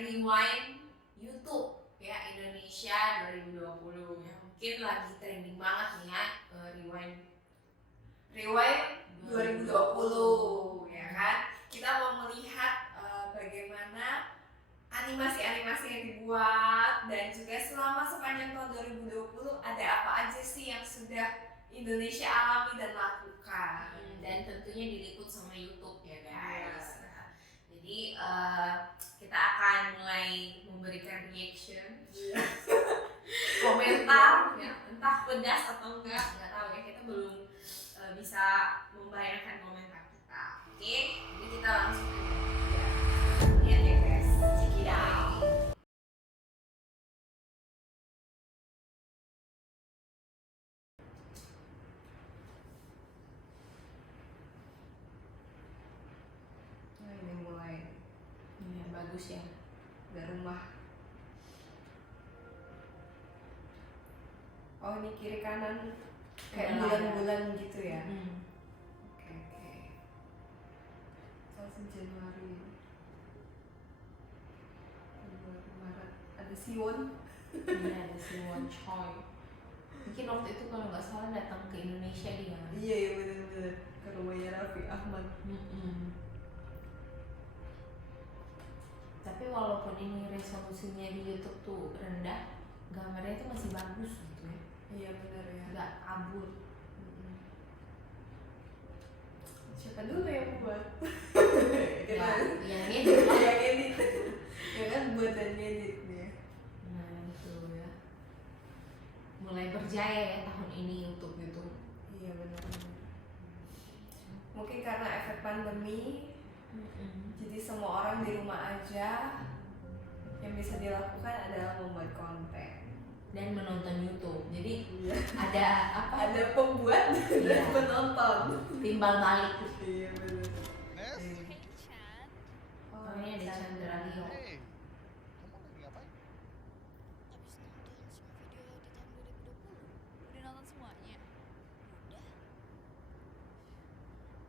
rewind YouTube ya Indonesia 2020 ya, mungkin lagi trending banget nih ya, rewind 2020 ya kan. Kita mau melihat bagaimana animasi-animasi yang dibuat, dan juga selama sepanjang tahun 2020 ada apa aja sih yang sudah Indonesia alami dan lakukan, dan tentunya diliput sama YouTube ya guys. Jadi kita akan mulai memberikan reaction, komentar ya, entah pedas atau nggak tahu ya, kita belum bisa membayangkan komentar kita. Oke, jadi kita langsung lihat ya guys, check it out. Nah, ini mulai Bagus ya, dari rumah. Oh, ini kiri kanan kayak bulan-bulan gitu ya. Oke. Selesai Januari, Februari, Maret. Ada Siwon. Iya, ada Siwon Choi. Mungkin waktu itu kalau nggak salah datang ke Indonesia dia. Iya benar-benar ke rumahnya Raffi Ahmad. Tapi walaupun ini resolusinya di YouTube tuh rendah, gambarnya tuh masih bagus gitu ya. Iya benar ya. Nggak kabur. Siapa dulu yang buat? Ya, yang edit. Yang edit. Ya kan buatan edit nih. Nah itu ya. Mulai berjaya ya tahun ini YouTube gitu. Iya benar. Mungkin karena efek pandemi, jadi semua orang di rumah aja. Yang bisa dilakukan adalah membuat konten dan menonton YouTube. Jadi ada apa? Ada pembuat dan penonton. Timbal balik. Iya benar. Oh ini ada Chandra Leo. Hey, kamu lagi ngapain? Habis nonton semua video di tahun 2020. Udah nonton semuanya? Udah.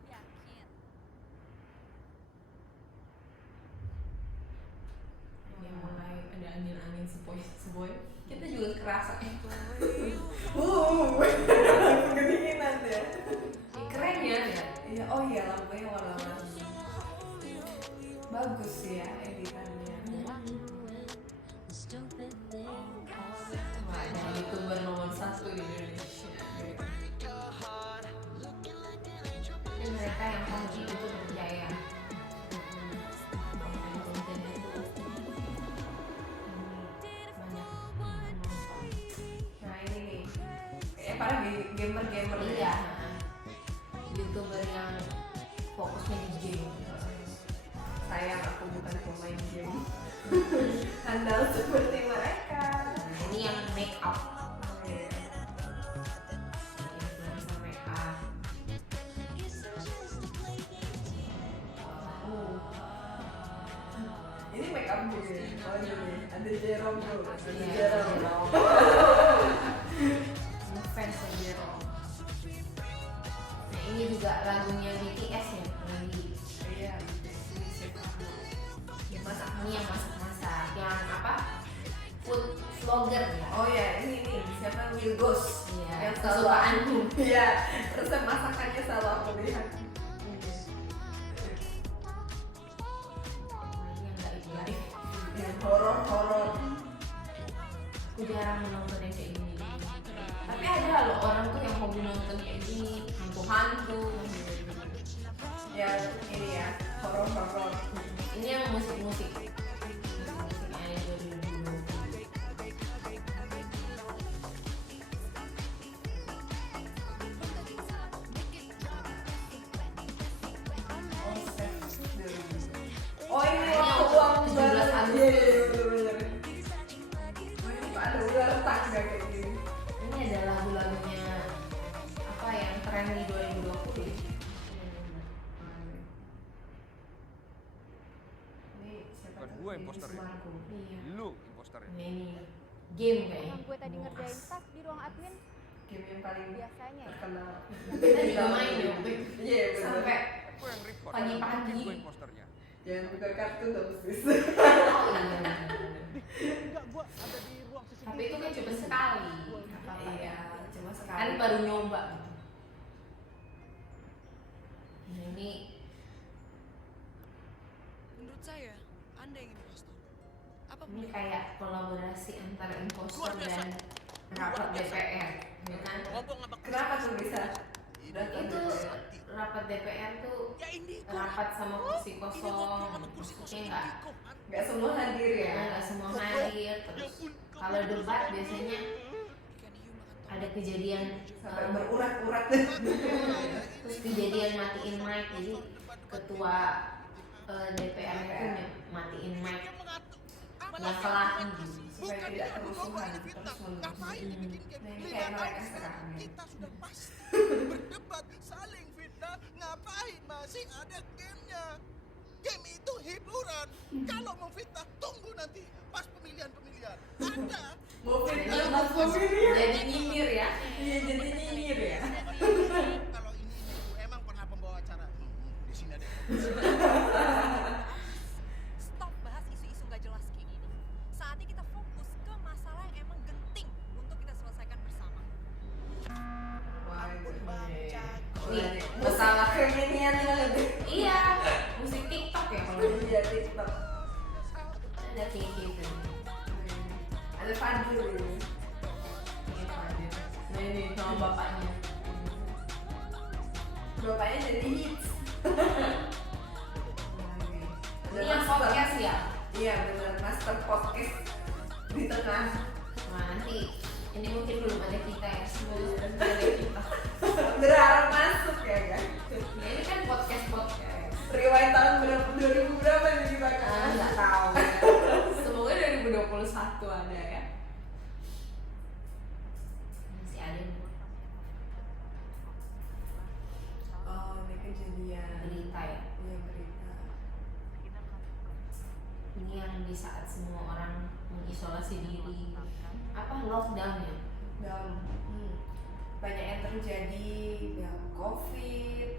Yakin? Ya mulai ada angin-angin sepoi. Kita juga kerasa Kedinginan ya. keren ya. Iya, oh iya lampunya warna-warni. Bagus sih ya editannya. Wah, ada YouTuber nomor 1 di Indonesia. Dan mereka yang tahun ini tuh berjaya. Konten-kontennya tuh banyak. Nah ini nih, kayaknya para gamer-gamer Iya. ya. YouTuber yang fokusnya di game. Sayang aku bukan pemain game. Handal seperti mereka. Nah, ini yang make up. Iya. Influencer make up. Ini make up juga ya? Oh ini ada Jerome bro. Ada Iya, Jerome. Ngefans sama Jerome. Nah ini juga lagunya BTS ya, lagi. Iya. Ini siapa? Ini yang masak-masak, yang apa? Food vlogger ya. Oh ya ini nih siapa? Will Ghost. Iya, Yang selalu kesukaanku. Iya. Resep masakannya selalu aku lihat. Ini yang gaib-gaib. Yang horor-horor. Aku jarang menonton yang kayak gini. Tapi ada loh orang tuh yang hobi nonton kayak gini, hantu-hantu. Ya ini ya horor-horor. Ini yang musik-musik. Musik-musiknya yang 2020. Oh ini Ini waktu waktu uang 17 baru. Agustus. Iya bener-bener. Oh ini Pak ada udah retak gak kayak gini? Ini ada lagu-lagunya apa yang tren di 2020 ya? Ini siapa Bukan tuh? gue Ini imposternya. Sumargo. Iya. Lu imposternya. Ini game kayaknya. Yang gue tadi ngerjain tas di ruang admin Game yang paling biasanya ya. terkenal. Kita juga main ya waktu itu. Iya bener. Sampai Gue yang report. Pagi-pagi. Gue imposternya. Jangan buka kartu dong sis. oh iya kan baru nyoba gitu. Nah, ini Menurut saya, Anda yang impostor. Apa ini boleh? kayak kolaborasi antara impostor dan rapat DPR, ya kan? Kenapa tuh bisa? Itu rapat DPR tuh rapat sama kursi kosong, maksudnya Nggak semua hadir ya? nggak semua hadir. Terus kalau debat biasanya Ikan hiu makan ada kejadian Sampai berurat-urat. terus kejadian matiin mic, jadi ketua DPR itu matiin mic nggak kelar gitu. Supaya tidak kerusuhan terus menerus. Nah ini kayak mereka sekarang nih. Kita sudah pasti berdebat, saling fitnah. Ngapain masih ada gamenya? Game itu hiburan. Kalau mau fitnah, tunggu nanti pas pemilihan-pemilihan. Ada. Mau fitnah pas pemilihan. Jadi nyinyir ya. Iya jadi nyinyir ya. Kalau ini emang pernah pembawa acara. Di sini ada. Stop bahas isu-isu gak jelas kayak gini. Saatnya kita fokus ke masalah yang emang genting untuk kita selesaikan bersama. Wah, Nih, masalah kekinian lebih. Iya, musik TikTok ya kalau Iya TikTok. ada kayak gitu. Ada Fadil ini. Iya, Fadil. Nah ini sama bapaknya. Bapaknya jadi hits. Ini yang podcast ya. Iya benar, master podcast di tengah. Nah nanti ini mungkin belum ada kita ya, sebelum nanti ada kita. Berharap masuk ya guys. Ya ini kan podcast. Riwayat tahun berapa? 2000 berapa nih kita kan? Nggak tahu. Ya. Semoga 2021 ada ya. Masih ada yang Oh ini kejadian. berita ya. Iya berita. Ini yang di saat semua orang mengisolasi diri, apa lockdown ya? Dan banyak yang terjadi ya COVID,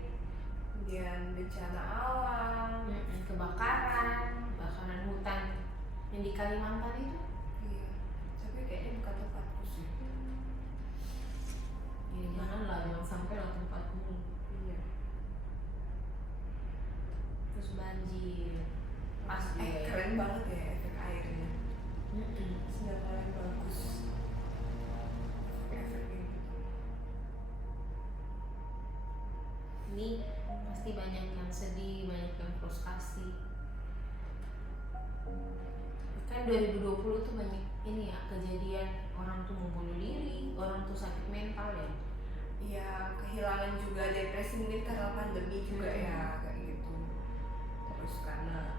kemudian bencana alam. Kebakaran hutan yang di Kalimantan itu. Iya. Tapi kayaknya bukan tempatku sih. Ya janganlah, jangan sampai lah tempatmu. Iya. Terus banjir. Pas Keren banget ya efek airnya. Sedang paling bagus. Efek-efeknya. Ini pasti banyak yang sedih, banyak yang frustasi. Kan 2020 tuh banyak ini ya kejadian orang tuh mau bunuh diri, orang tuh sakit mental ya. Iya, kehilangan juga depresi mungkin karena pandemi juga ya kayak gitu. Terus karena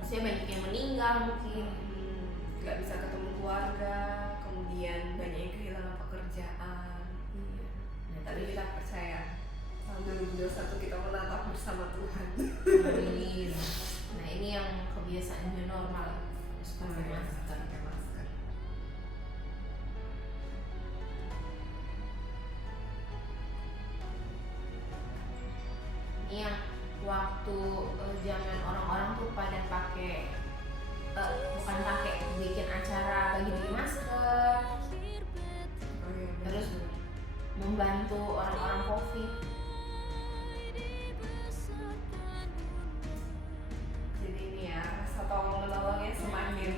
Maksudnya banyak yang meninggal mungkin. nggak bisa ketemu keluarga, kemudian banyak yang kehilangan pekerjaan. Nah, Tapi kita percaya tahun 2021 kita menatap bersama Tuhan. Amin. Nah ini yang kebiasaan new normal, harus pakai masker. Pakai masker. Ini yang waktu zaman orang-orang tuh pada pakai bukan pakai bikin acara bagi-bagi masker, Oh, iya, terus membantu orang-orang COVID. jadi ini ya rasa tolong menolongnya semakin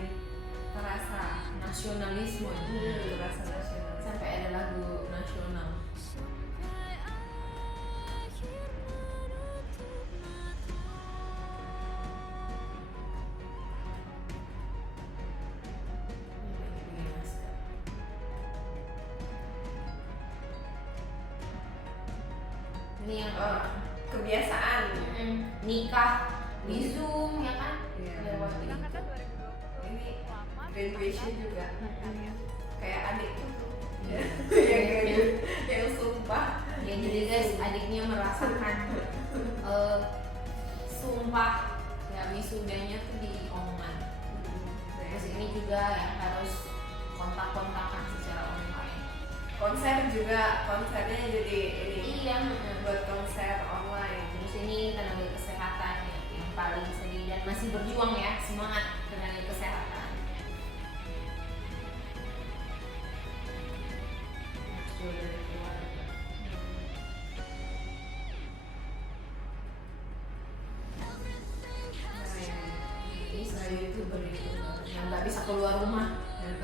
terasa. Nasionalisme Rasa nasional. sampai ada lagu nasional. Bagi-bagi masker. Ini yang Kebiasaan. nikah di Zoom ya kan? Iya. Lewat ini. Ini graduation juga. Kayak adikku tuh. Iya. yang graduate, yang sumpah. Ya jadi guys, adiknya merasakan sumpah ya wisudanya tuh di Oman. Terus ini juga yang harus kontak-kontakan secara online. Konser juga, konsernya jadi ini Iya. buat konser online. Terus ini tenaga kesehatan yang paling sedih dan masih berjuang ya, semangat tenaga kesehatan. Harus jauh dari yang nggak bisa keluar rumah.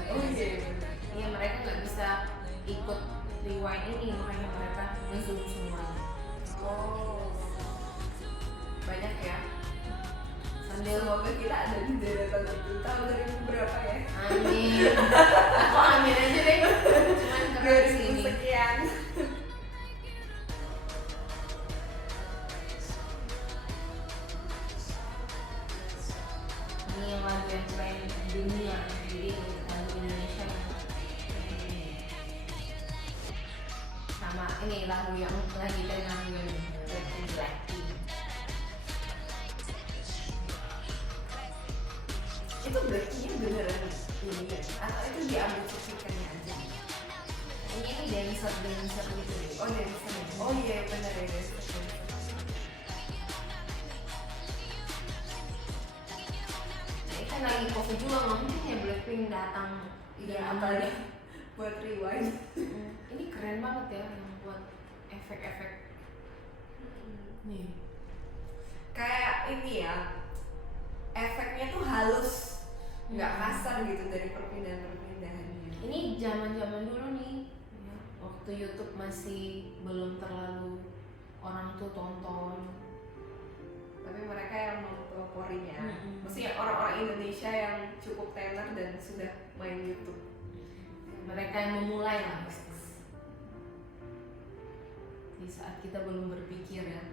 Oh iya benar. Iya, mereka nggak bisa ikut rewind ini, makanya mereka nge-zoom semuanya. Oh, banyak ya. Sambil Semoga kita ada di deretan itu tahun 2000 berapa ya? amin. Aku amin aja deh. Cuman keren sih 2000 ini. sekian. Ini yang lagu yang tren dunia, jadi lagu Indonesia yang sama ini lagu yang lagi tengah Blackpink. Itu Blackpink beneran ini ya? Atau itu diambil cuplikannya aja? Ini dancer gitu deh. Oh dancer. Oh iya benar ya dancer. Ini kan lagi covid juga, nggak mungkin ya Blackpink datang. Iya apalagi buat rewind. Ini keren banget ya yang buat efek-efek nih. Kayak ini ya, efeknya tuh halus, nggak kasar gitu dari perpindahan-perpindahannya. Ini zaman-zaman dulu nih, ya, waktu YouTube masih belum terlalu orang tuh tonton. Tapi mereka yang mempeloporinya, Mm-mm. maksudnya orang-orang Indonesia yang cukup tenar dan sudah main YouTube. Mereka yang memulai lah bisnis. Di saat kita belum berpikir ya.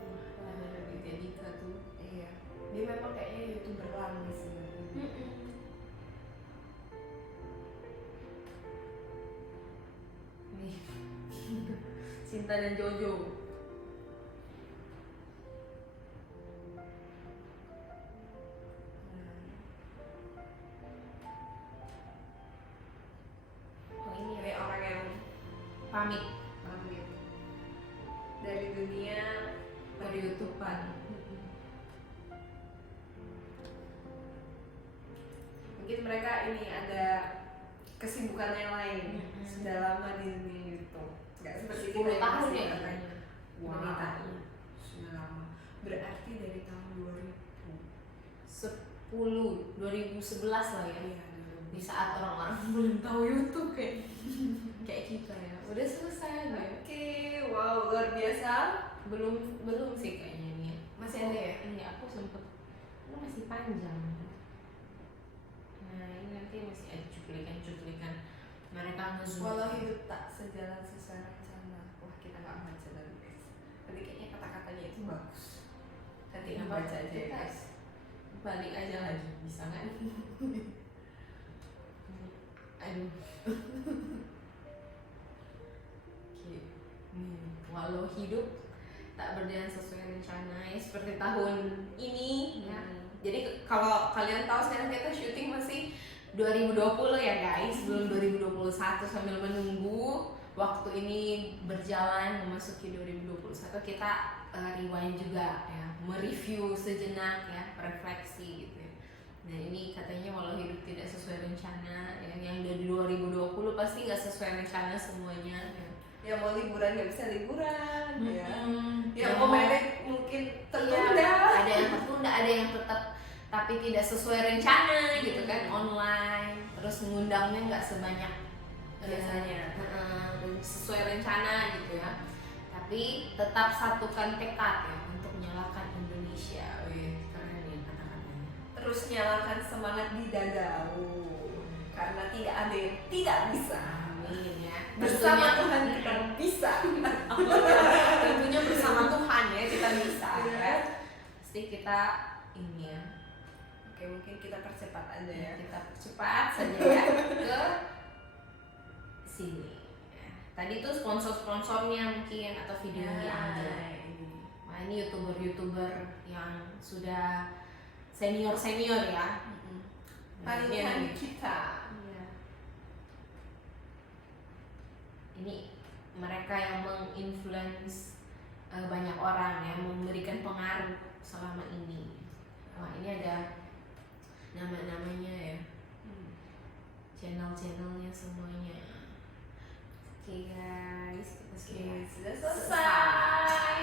Wah, ada Raditya Dika tuh. Iya, dia memang kayaknya YouTuber lama sebenarnya. Nih. Cinta dan Jojo. Oh ini Ini orang yang pamit pamit dari dunia dari YouTubean. Mungkin mereka ini ada kesibukan yang lain. Sudah lama di dunia YouTube. Nggak seperti kita 10 yang tahun masih ya ada. katanya. Wow. Beritanya. Sudah lama. Berarti dari tahun 2000. 2011 lah ya. Iya. Di saat orang-orang belum tahu YouTube kayak kita ya. Udah selesai ya. Oke, wow luar biasa. Belum sih kayaknya ini. Masih ada ya? Ini aku sempet ini masih panjang. Nah ini nanti masih ada cuplikan mereka nge-zoom. Walau hidup tak sejalan sesuai rencana. Wah kita nggak baca lagi guys. Tapi kayaknya kata-katanya itu bagus. Nanti Iya, baca aja ya kita guys. balik aja lagi bisa kan? Aduh. Oke. Walau hidup tak berjalan sesuai rencana ya seperti tahun ini ya. Jadi kalau kalian tahu sekarang kita syuting masih 2020 ya guys, belum 2021, sambil menunggu waktu ini berjalan memasuki 2021 kita rewind juga ya, mereview sejenak ya, refleksi gitu ya. Nah ini katanya walau hidup tidak sesuai rencana ya, yang dari 2020 pasti nggak sesuai rencana semuanya ya. Yang mau liburan nggak bisa liburan ya. Yang Yang mau mau- merit mungkin tertunda. Iya, ada yang tertunda, ada yang tetap tapi tidak sesuai rencana gitu kan, online. Terus ngundangnya nggak sebanyak Biasanya. sesuai rencana gitu ya. Tapi tetap satukan tekad ya untuk menyalakan Indonesia. Wih, keren nih kata-katanya. Terus nyalakan semangat di dada. Karena tidak ada yang tidak bisa. Amin ya. Bersama Tentunya- Tuhan kita bisa. tentunya bersama Tuhan ya kita bisa Iya. ya. Pasti kita ini ya. Oke mungkin kita percepat aja ya. Kita cepat saja ya ke sini. Ya. Tadi tuh sponsor-sponsornya mungkin atau video yang diambil. ini. Nah ini youtuber yang sudah senior ya. Nah, ini Panutan yang- kita. Iya. Ini mereka yang menginfluence banyak orang ya, memberikan pengaruh selama ini. Wah ini ada nama-namanya ya. channel-channelnya semuanya. Oke guys, kita Oke, sudah sudah selesai.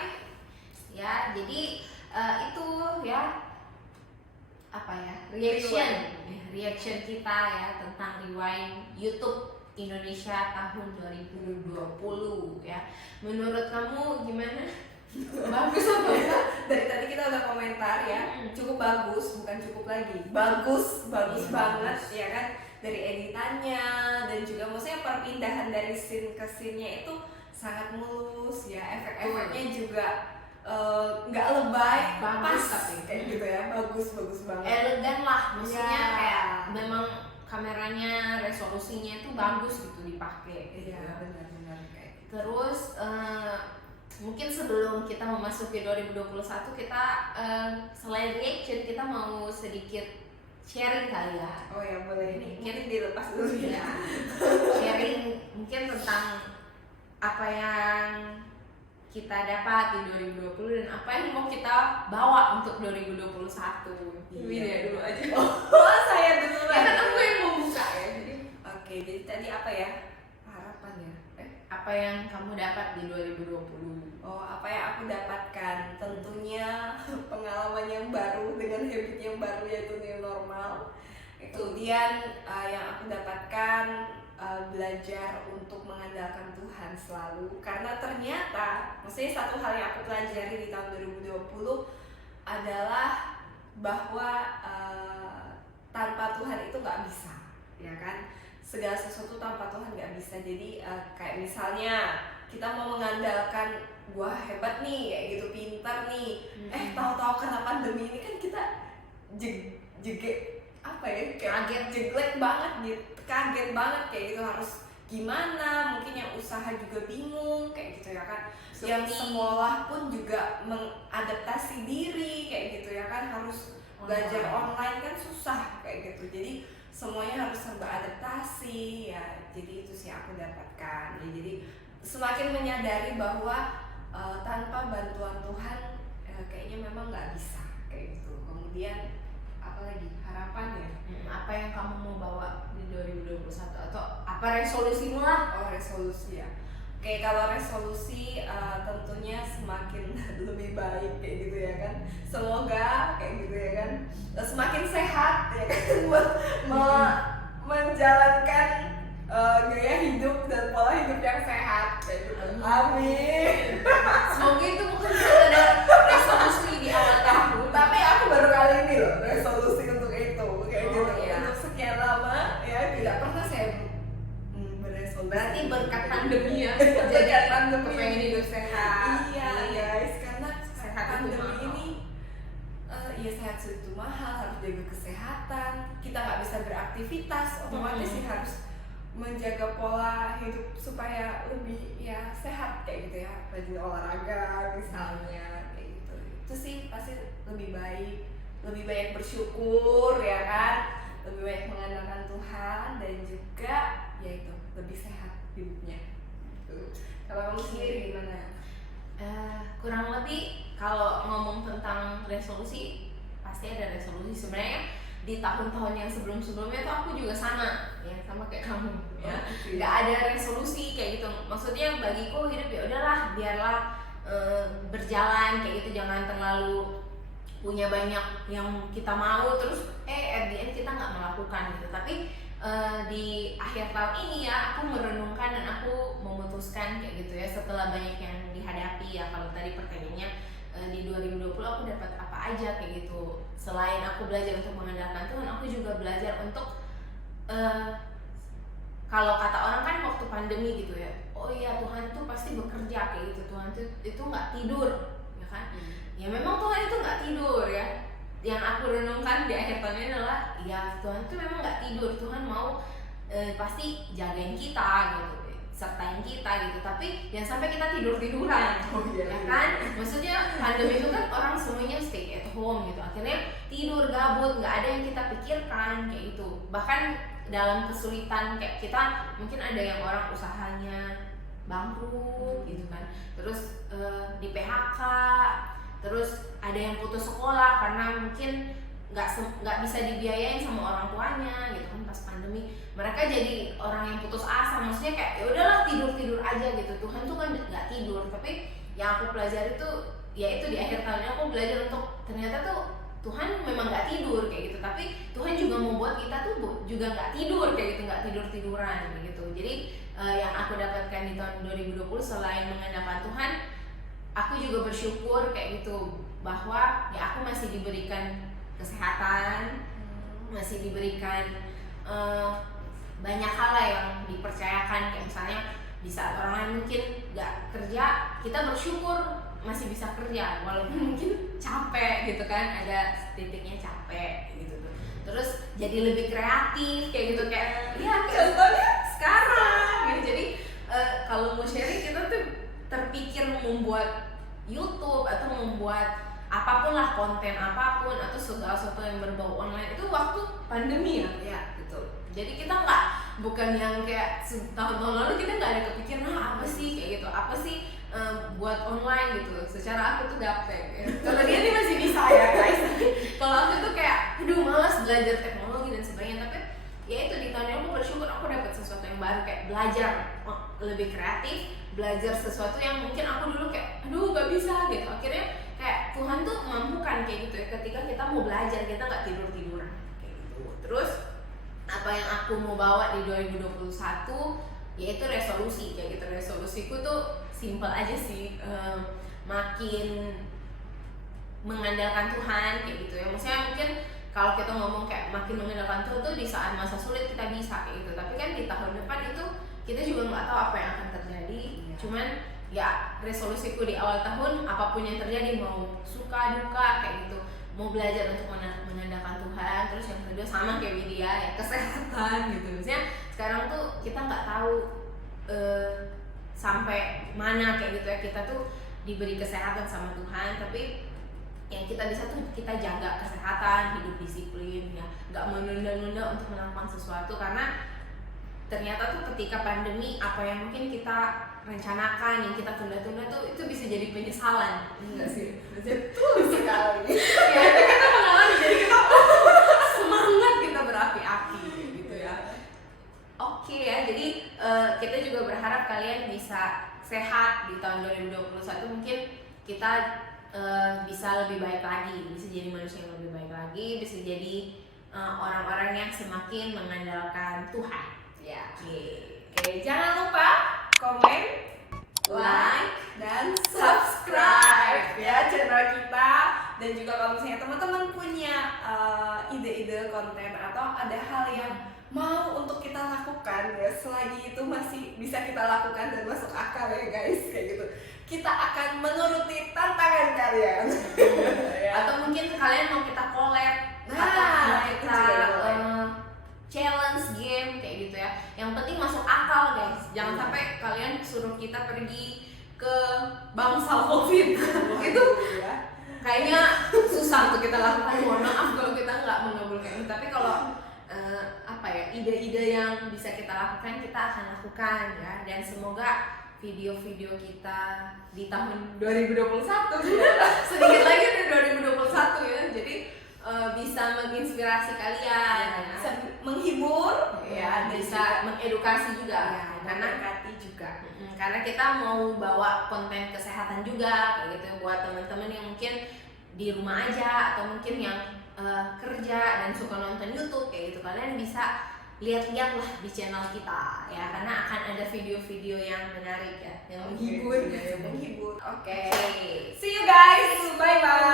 ya. Jadi itu ya apa ya, reaction kita ya tentang Rewind YouTube Indonesia tahun 2020 ya. Menurut kamu gimana? Bagus apa enggak? Dari tadi kita udah komentar ya, cukup bagus, bukan cukup lagi, bagus Iya, banget bagus. ya kan, dari editannya dan juga maksudnya perpindahan dari scene ke scene-nya itu sangat mulus ya, efek-efeknya juga nggak lebay, Bagus pas tapi. kayak gitu ya, bagus banget. Elegan lah, maksudnya Ya. kayak memang kameranya resolusinya itu bagus gitu dipakai gitu. Iya benar kayak gitu. Terus mungkin sebelum kita memasuki 2021 kita selain reaction kita mau sedikit sharing kali ya. Oh ya boleh, ini mungkin dilepas dulu Ya, ya. sharing mungkin tentang apa yang kita dapat di 2020 dan apa yang mau kita bawa untuk 2021. Iya. dulu aja. Oh saya dulu Ya kan aku yang membuka ya. Jadi Oke, jadi tadi apa ya harapan ya? apa yang kamu dapat di 2020? Oh, apa yang aku dapatkan? Tentunya pengalaman yang baru dengan habit yang baru yaitu new normal. Kemudian yang aku dapatkan belajar untuk mengandalkan Tuhan selalu, karena ternyata maksudnya satu hal yang aku pelajari di tahun 2020 adalah bahwa tanpa Tuhan itu nggak bisa, ya kan? Segala sesuatu tanpa Tuhan nggak bisa. Jadi kayak misalnya kita mau mengandalkan gua hebat nih, kayak gitu, pintar nih, tahu-tahu karena pandemi ini kan kita apa ya, kayak jeglek banget gitu, kaget banget kayak gitu, harus gimana, mungkin yang usaha juga bingung kayak gitu ya kan, yang sekolah pun juga mengadaptasi diri kayak gitu ya kan, harus belajar online kan susah kayak gitu, jadi semuanya harus serba adaptasi ya. Jadi itu sih aku dapatkan ya, jadi semakin menyadari bahwa tanpa bantuan Tuhan kayaknya memang nggak bisa kayak gitu. Kemudian apalagi harapan ya, Apa yang kamu mau bawa di 2021 atau apa resolusimu lah? oh resolusi ya. Oke, kalau resolusi tentunya semakin lebih baik kayak gitu ya kan. Semoga kayak gitu ya kan, semakin sehat ya kan, buat menjalankan gaya hidup dan pola hidup yang sehat kayak gitu. Amin. Semoga itu bukan sekedar resolusi di awal tahun. Tapi aku baru kali ini loh resolusi untuk itu kayak Oh, gitu. iya. Untuk sekian lama ya tidak pernah saya beresolusi. Berarti berkat pandemi ya. Berkat pandemi. Kepengen hidup sehat. Iya guys, karena Sehat itu pandemi mahal. ini ya sehat itu mahal, harus jaga kesehatan, kita nggak bisa beraktivitas, otomatis sih harus menjaga pola hidup supaya lebih ya sehat kayak gitu ya, rajin olahraga misalnya kayak gitu. Itu sih pasti lebih baik bersyukur ya kan, lebih baik mengandalkan Tuhan dan juga ya itu lebih sehat hidupnya. Kalau kamu sendiri gimana? Kurang lebih kalau ngomong tentang resolusi pasti ada resolusi. Sebenarnya di tahun-tahun yang sebelum-sebelumnya tuh aku juga sama kayak kamu ya. Nggak ada resolusi kayak gitu. Maksudnya bagiku hidup ya udahlah, biarlah berjalan kayak gitu, jangan terlalu punya banyak yang kita mau terus at the end kita nggak melakukan gitu. Tapi di akhir tahun ini ya aku merenungkan dan aku memutuskan kayak gitu ya, setelah banyak yang dihadapi ya. Kalau tadi pertanyaannya di 2020 aku dapat apa aja kayak gitu. Selain aku belajar untuk mengandalkan Tuhan, aku juga belajar untuk kalau kata orang kan waktu pandemi gitu ya, oh iya Tuhan tuh pasti bekerja kayak gitu, Tuhan tuh itu nggak tidur ya kan. Ya memang Tuhan itu nggak tidur ya. Yang aku renungkan di akhir tahun ini adalah ya Tuhan tuh memang nggak tidur, Tuhan mau pasti jagain kita gitu, sertain kita gitu, tapi jangan sampai kita tidur-tiduran. Ya kan, maksudnya pandemi itu kan orang semuanya stay at home gitu, akhirnya tidur gabut, nggak ada yang kita pikirkan kayak gitu. Bahkan dalam kesulitan kayak kita, mungkin ada yang orang usahanya bangkrut gitu kan, terus di PHK, terus ada yang putus sekolah karena mungkin nggak bisa dibiayain sama orang tuanya gitu kan pas pandemi. Mereka jadi orang yang putus asa, maksudnya kayak ya udahlah tidur aja gitu. Tuhan tuh kan nggak tidur, tapi yang aku pelajari tuh ya itu di akhir tahunnya aku belajar untuk ternyata tuh Tuhan memang nggak tidur kayak gitu, tapi Tuhan juga mau buat kita tuh juga nggak tidur kayak gitu, nggak tiduran kayak gitu. Jadi yang aku dapatkan di tahun 2020 selain mengandalkan Tuhan, aku juga bersyukur kayak gitu bahwa ya aku masih diberikan kesehatan, masih diberikan banyak hal yang dipercayakan, kayak misalnya di saat orang lain mungkin nggak kerja, kita bersyukur masih bisa kerja walaupun mungkin capek gitu kan, ada titiknya capek gitu tuh. Terus jadi lebih kreatif kayak gitu, kayak ya contohnya sekarang gitu. Jadi kalau mau sharing kita tuh terpikir membuat YouTube atau membuat apapun lah, konten apapun atau segala sesuatu yang berbau online itu waktu pandemi ya gitu. Jadi kita bukan yang kayak tahun-tahun lalu kita nggak ada kepikiran apa sih kayak gitu, apa sih buat online gitu. Secara aku tuh gaptek ya. Kalau dia nih masih bisa ya guys. Kalau aku tuh kayak aduh malas belajar teknologi dan sebagainya. Tapi ya itu di tahun ini aku bersyukur aku dapat sesuatu yang baru, kayak belajar lebih kreatif, belajar sesuatu yang mungkin aku dulu kayak aduh gak bisa gitu. Akhirnya kayak Tuhan tuh mampukan kayak gitu ya, ketika kita mau belajar kita nggak tiduran kayak gitu. Terus apa yang aku mau bawa di 2021 yaitu resolusi kayak gitu. Resolusiku tuh simple aja sih, makin mengandalkan Tuhan kayak gitu ya. Maksudnya mungkin kalau kita ngomong kayak makin mengandalkan Tuhan tuh di saat masa sulit kita bisa kayak gitu, tapi kan di tahun depan itu kita juga nggak tahu apa yang akan terjadi. Cuman ya resolusiku di awal tahun apapun yang terjadi, mau suka duka kayak gitu, mau belajar untuk mengandalkan Tuhan. Terus yang kedua sama kayak Widya ya, kesehatan gitu. Maksudnya sekarang tuh kita nggak tahu sampai mana kayak gitu ya, kita tuh diberi kesehatan sama Tuhan, tapi yang kita bisa tuh kita jaga kesehatan, hidup disiplin ya, nggak menunda-nunda untuk melakukan sesuatu. Karena ternyata tuh ketika pandemi apa yang mungkin kita rencanakan, yang kita tunda-tunda tuh itu bisa jadi penyesalan, enggak sih? Betul sekali. Ya itu kita mengalami, jadi kita semangat, kita berapi-api gitu ya. Oke ya, jadi kita juga berharap kalian bisa sehat di tahun 2021. Mungkin kita bisa lebih baik lagi, bisa jadi manusia yang lebih baik lagi, bisa jadi orang-orang yang semakin mengandalkan Tuhan. Ya. Oke. Jangan lupa komen, like, dan subscribe ya channel kita. Dan juga kalau misalnya teman-teman punya ide-ide konten atau ada hal yang mau untuk kita lakukan ya, selagi itu masih bisa kita lakukan dan masuk akal ya guys, kayak gitu, kita akan menuruti tantangan kalian. Atau mungkin kalian mau kita collab, atau mau itu kita juga boleh. challenge game kayak gitu ya. Yang penting masuk akal guys. Jangan sampai kalian suruh kita pergi ke bangsal COVID. Itu ya. kayaknya susah untuk kita lakukan. Mohon maaf kalau kita nggak mengabulkan itu. Tapi kalau ide-ide yang bisa kita lakukan, kita akan lakukan ya. Dan semoga video-video kita di tahun 2021 sedikit lagi dari 2021 ya. Jadi bisa menginspirasi kalian, Bisa menghibur ya, bisa mengedukasi juga ya, karena memberkati juga. karena kita mau bawa konten kesehatan juga kayak gitu buat teman-teman yang mungkin di rumah aja atau mungkin yang kerja dan suka nonton YouTube kayak gitu. Kalian bisa lihat-lihat lah di channel kita ya, karena akan ada video-video yang menarik ya, yang menghibur. Menghibur. Oke. Oke. See you guys. Bye bye.